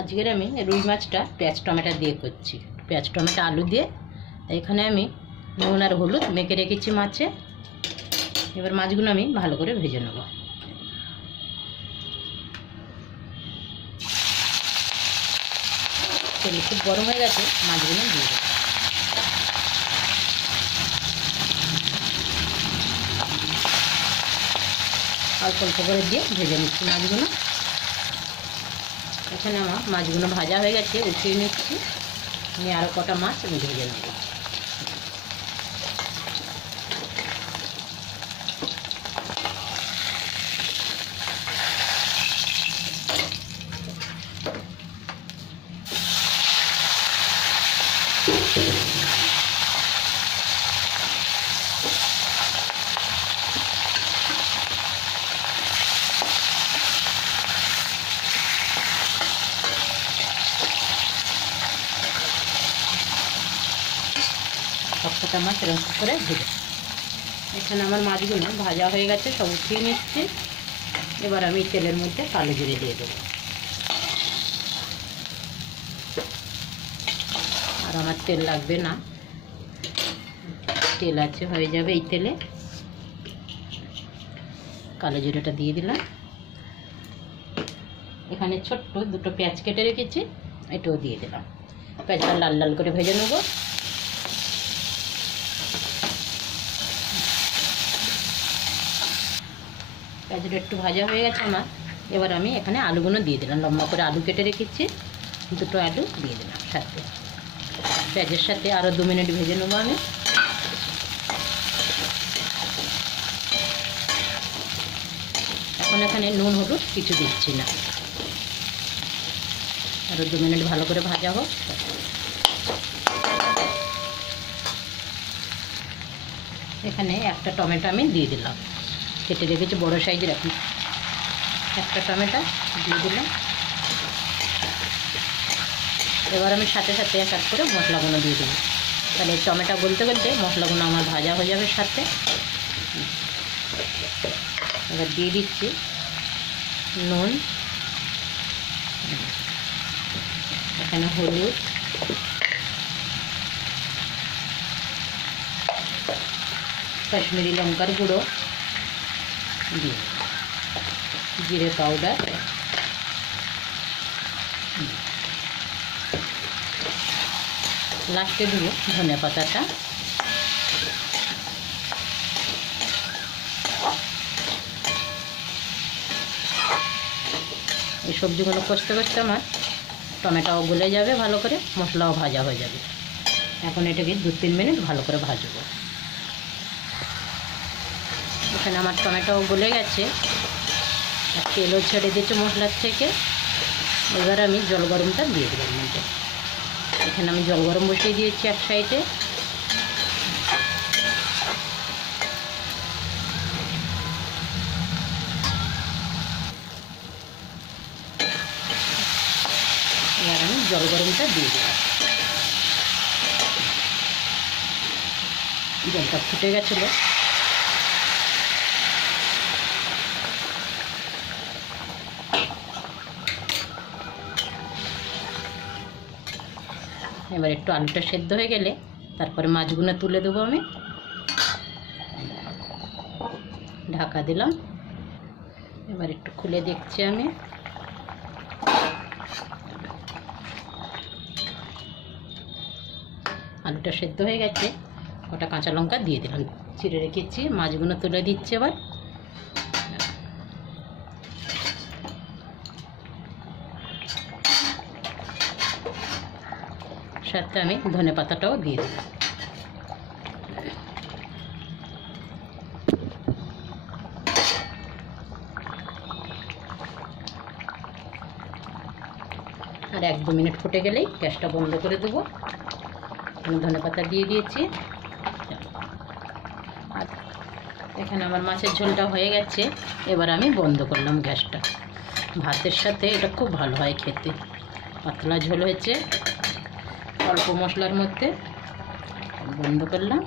আজকের আমি রুই মাছটা পেঁয়াজ টমেটো দিয়ে করছি। পেঁয়াজ টমেটো আলু দিয়ে। এখানে আমি নুন আর হলুদ মেখে রেখেছি মাছে। এবার মাছগুলো আমি ভালো করে ভেজে নেব। তেল খুব গরম হয়ে গেছে, মাছগুলো দিয়ে দেবো। অল্প অল্প করে দিয়ে ভেজে নিচ্ছি মাছগুলো। এখানে আমার মাছগুলো ভাজা হয়ে গেছে, উঠিয়ে নিচ্ছি। নিয়ে আরও কটা মাছ আমি ভেজে নেব। সবকটা মাছ এরকম করে ভেজে। এখানে আমার মাছগুলো ভাজা হয়ে গেছে, সব উঠিয়ে নিচ্ছি। এবার আমি তেলের মধ্যে কালো জিরে দিয়ে দেবো। আর আমার তেল লাগবে না, তেল আছে, হয়ে যাবে এই তেলে। কালো জিরেটা দিয়ে দিলাম। এখানে ছোট্ট দুটো পেঁয়াজ কেটে রেখেছি, এটাও দিয়ে দিলাম। পেঁয়াজটা লাল লাল করে ভেজে নেব। পেঁয়াজটা একটু ভাজা হয়ে গেছে আমার। এবার আমি এখানে আলুগুলো দিয়ে দিলাম। লম্বা করে আলু কেটে রেখেছি, দুটো আলু দিয়ে দিলাম সাথে। পেঁয়াজের সাথে আরও 2 মিনিট ভেজে নেবো আমি। এখন এখানে নুন হলুদ কিছু দিচ্ছি না, আরও 2 মিনিট ভালো করে ভাজা হোক। এখানে একটা টমেটো আমি দিয়ে দিলাম, কেটে রেখেছি বড়ো সাইজের। এখন একটা টমেটো দিয়ে দিলাম। এবার আমি সাথে সাথে এক এক করে মশলাগুলো দিয়ে দেবো। তাহলে টমেটো গলতে গলতে মশলাগুলো আমার ভাজা হয়ে যাবে সাথে। এবার দিয়ে দিচ্ছি নুন, এখানে হলুদ, কাশ্মীরি লঙ্কার গুঁড়ো, দিয়ে জিরে পাউডার, লাস্টে দেবো ধনে পাতাটা। এই সবজিগুলো কষতে কষতে আমার টমেটোও গলে যাবে ভালো করে, মশলাও ভাজা হয়ে যাবে। এখন এটাকে 2-3 মিনিট ভালো করে ভাজবো। এখানে আমার টমেটোও গলে গেছে, আর তেলও ছেড়ে দিচ্ছে মশলার থেকে। এবার আমি জল গরমটা দিয়ে দিলাম মধ্যে। এখানে আমি জল গরম বসিয়ে দিয়েছি এক সাইডে। এবার আমি জল গরমটা দিয়ে দিলাম। জলটা ফুটে গেছিলো। এবার একটু আলুটা সেদ্ধ হয়ে গেলে তারপরে মাছগুলো তুলে দেবো আমি। ঢাকা দিলাম। এবার একটু খুলে দেখছি আমি। আলুটা সেদ্ধ হয়ে গেছে, কটা কাঁচা লঙ্কা দিয়ে দিলাম, চিড়ে রেখেছি। মাছগুলো তুলে দিচ্ছি এবার। সাথে আমি ধনে পাতাটাও দিয়ে দিলাম। আর 1-2 মিনিট ফুটে গেলেই গ্যাসটা বন্ধ করে দেবো। আমি ধনে পাতা দিয়ে দিয়েছি। আর এখানে আমার মাছের ঝোলটা হয়ে গেছে। এবার আমি বন্ধ করলাম গ্যাসটা। ভাতের সাথে এটা খুব ভালো হয় খেতে। পাতলা ঝোল হয়েছে, অল্প মশলার মধ্যে। বন্ধ করলাম।